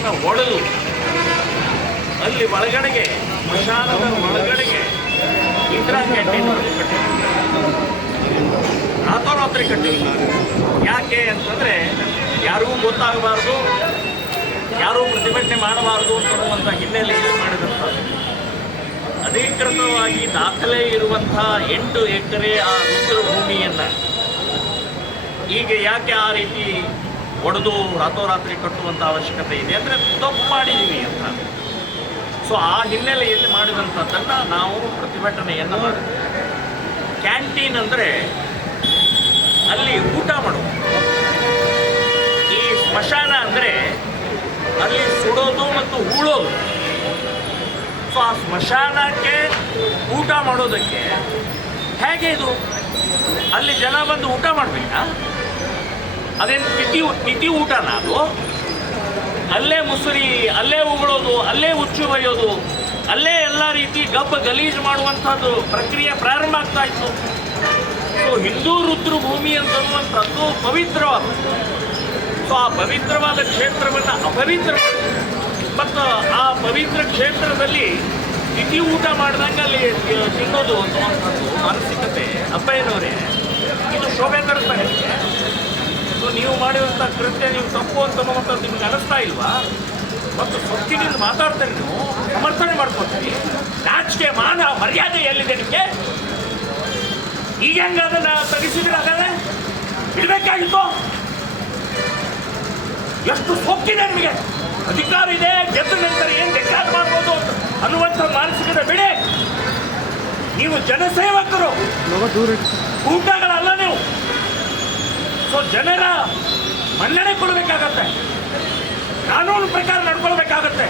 ಅದನ್ನು ಒಡೆದು ಅಲ್ಲಿ ಒಳಗಡೆಗೆ ಸ್ಮಶಾನದ ಒಳಗಡೆಗೆ ಇಂದಿರಾ ಕ್ಯಾಂಟೀನ್ ರಾತ್ರೋರಾತ್ರಿ ಕಟ್ಟಿಲ್ಲ. ಯಾಕೆ ಅಂತಂದರೆ ಯಾರಿಗೂ ಗೊತ್ತಾಗಬಾರ್ದು, ಯಾರೂ ಪ್ರತಿಭಟನೆ ಮಾಡಬಾರ್ದು ಅನ್ನುವಂಥ ಹಿನ್ನೆಲೆಯಲ್ಲಿ ಮಾಡಿದಂಥದ್ದು. ಅಧಿಕೃತವಾಗಿ ದಾಖಲೆ ಇರುವಂಥ 8 ಎಕರೆ ಆ ರುದ್ರಭೂಮಿಯನ್ನು ಈಗ ಯಾಕೆ ಆ ರೀತಿ ಒಡೆದು ರಾತ್ರೋರಾತ್ರಿ ಕಟ್ಟುವಂಥ ಅವಶ್ಯಕತೆ ಇದೆ ಅಂದರೆ ತಪ್ಪು ಮಾಡಿದ್ದೀವಿ ಅಂತ. ಸೊ ಆ ಹಿನ್ನೆಲೆಯಲ್ಲಿ ಮಾಡಿದಂಥದ್ದನ್ನು ನಾವು ಪ್ರತಿಭಟನೆಯನ್ನು ಮಾಡಿದ್ವಿ. ಕ್ಯಾಂಟೀನ್ ಅಂದರೆ ಅಲ್ಲಿ ಊಟ ಮಾಡೋದು, ಈ ಸ್ಮಶಾನ ಅಂದರೆ ಅಲ್ಲಿ ಸುಡೋದು ಮತ್ತು ಹೂಳೋದು. ಸೊ ಆ ಸ್ಮಶಾನಕ್ಕೆ ಊಟ ಮಾಡೋದಕ್ಕೆ ಹೇಗೆ ಇದು ಅಲ್ಲಿ ಜನ ಬಂದು ಊಟ ಮಾಡಬೇಕಾ? ಅದೇನು ತಿಥಿ ಊಟನ ಅದು? ಅಲ್ಲೇ ಮುಸುರಿ, ಅಲ್ಲೇ ಉಗುಳೋದು, ಅಲ್ಲೇ ಹುಚ್ಚು ಬರೆಯೋದು, ಅಲ್ಲೇ ಎಲ್ಲ ರೀತಿ ಗಲೀಜು ಮಾಡುವಂಥದ್ದು ಪ್ರಕ್ರಿಯೆ ಪ್ರಾರಂಭ ಆಗ್ತಾ ಇತ್ತು. ಸೊ ಹಿಂದೂ ರುದ್ರಭೂಮಿ ಅಂತನ್ನುವಂಥದ್ದು ಪವಿತ್ರವಾದ, ಸೊ ಆ ಪವಿತ್ರವಾದ ಕ್ಷೇತ್ರವನ್ನು ಅಪವಿತ್ರ ಮತ್ತು ಆ ಪವಿತ್ರ ಕ್ಷೇತ್ರದಲ್ಲಿ ತಿಥಿ ಊಟ ಮಾಡಿದಂಗೆ ಅಲ್ಲಿ ತಿನ್ನೋದು ಅನ್ನುವಂಥದ್ದು ಮಾನಸಿಕತೆ. ಅಪ್ಪಯ್ಯನವರೇ, ಇದು ಶೋಭೆ ತರುತ್ತಾ ನಿಮಗೆ? ಸೊ ನೀವು ಮಾಡಿರುವಂಥ ಕೃತ್ಯ ನೀವು ತಪ್ಪು ಅಂತನ್ನುವಂಥದ್ದು ನಿಮ್ಗೆ ಅನಿಸ್ತಾ ಇಲ್ವಾ? ಮತ್ತು ಸೊಕ್ಕಿನಿಂದ ಮಾತಾಡ್ತಾರೆ, ನೀವು ಸಮರ್ಥನೆ ಮಾಡ್ಕೊತೀರಿ. ನಾಚಿಕೆ ಮಾನ ಮರ್ಯಾದೆ ಎಲ್ಲಿದೆ ನಿಮಗೆ? ಈಗ ಹೆಂಗೆ ಅದನ್ನು ತೆಗಿಸಿದ್ರೆ ಹಾಗಾದ್ರೆ ಇಡಬೇಕಾಗಿತ್ತು. ಎಷ್ಟು ಸೊಕ್ಕಿದೆ ನಿಮಗೆ? ಅಧಿಕಾರ ಇದೆ, ಗೆದ್ದ ನಂತರ ಏನು ಬೇಕಾದ್ರೂ ಮಾಡ್ಬೋದು ಅನ್ನುವಂಥ ಮಾನಸಿಕತೆ ಬಿಡಿ. ನೀವು ಜನಸೇವಕರು, ಊಟಗಳಲ್ಲ ನೀವು. ಸೊ ಜನರ ಮನ್ನಣೆ ಕೊಡಬೇಕಾಗತ್ತೆ, ಕಾನೂನು ಪ್ರಕಾರ ನಡ್ಕೊಳ್ಬೇಕಾಗತ್ತೆ.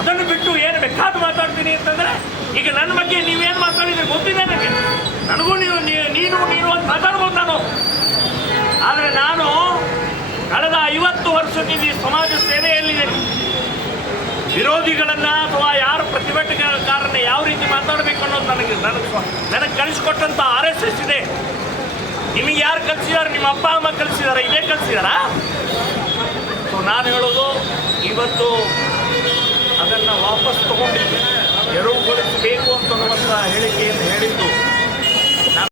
ಅದನ್ನು ಬಿಟ್ಟು ಏನು ಬೇಕಾದ ಮಾತಾಡ್ತೀನಿ ಅಂತಂದರೆ, ಈಗ ನನ್ನ ಬಗ್ಗೆ ನೀವೇನು ಮಾತಾಡಿದ್ರೆ ಗೊತ್ತಿದೆ ನನಗೆ. ನನಗೂ ನೀನು ಅಂತ ಮಾತಾಡ್ಬೋದು ನಾನು. ಆದರೆ ನಾನು ಕಳೆದ 50 ವರ್ಷದಿಂದ ಈ ಸಮಾಜ ಸೇವೆಯಲ್ಲಿದ್ದೇನೆ. ವಿರೋಧಿಗಳನ್ನು ಅಥವಾ ಯಾರು ಪ್ರತಿಭಟನೆಕಾರರನ್ನ ಯಾವ ರೀತಿ ಮಾತಾಡಬೇಕು ಅನ್ನೋದು ನನಗೆ ಕಲಿಸ್ಕೊಟ್ಟಂಥ RSS ಇದೆ. ನಿಮಗೆ ಯಾರು ಕಲಿಸಿದಾರೆ? ನಿಮ್ಮ ಅಪ್ಪ ಅಮ್ಮ ಕಲಿಸಿದಾರ? ಇದೇ ಕಲಿಸಿದಾರಾ? ಸೊ ನಾನು ಹೇಳೋದು, ಇವತ್ತು ಅದನ್ನು ವಾಪಸ್ ತಗೊಂಡಿದ್ದೆ, ತೆರವುಗೊಳಿಸಬೇಕು ಅಂತನ್ನುವಂಥ ಹೇಳಿಕೆಯನ್ನು ಹೇಳಿದ್ದು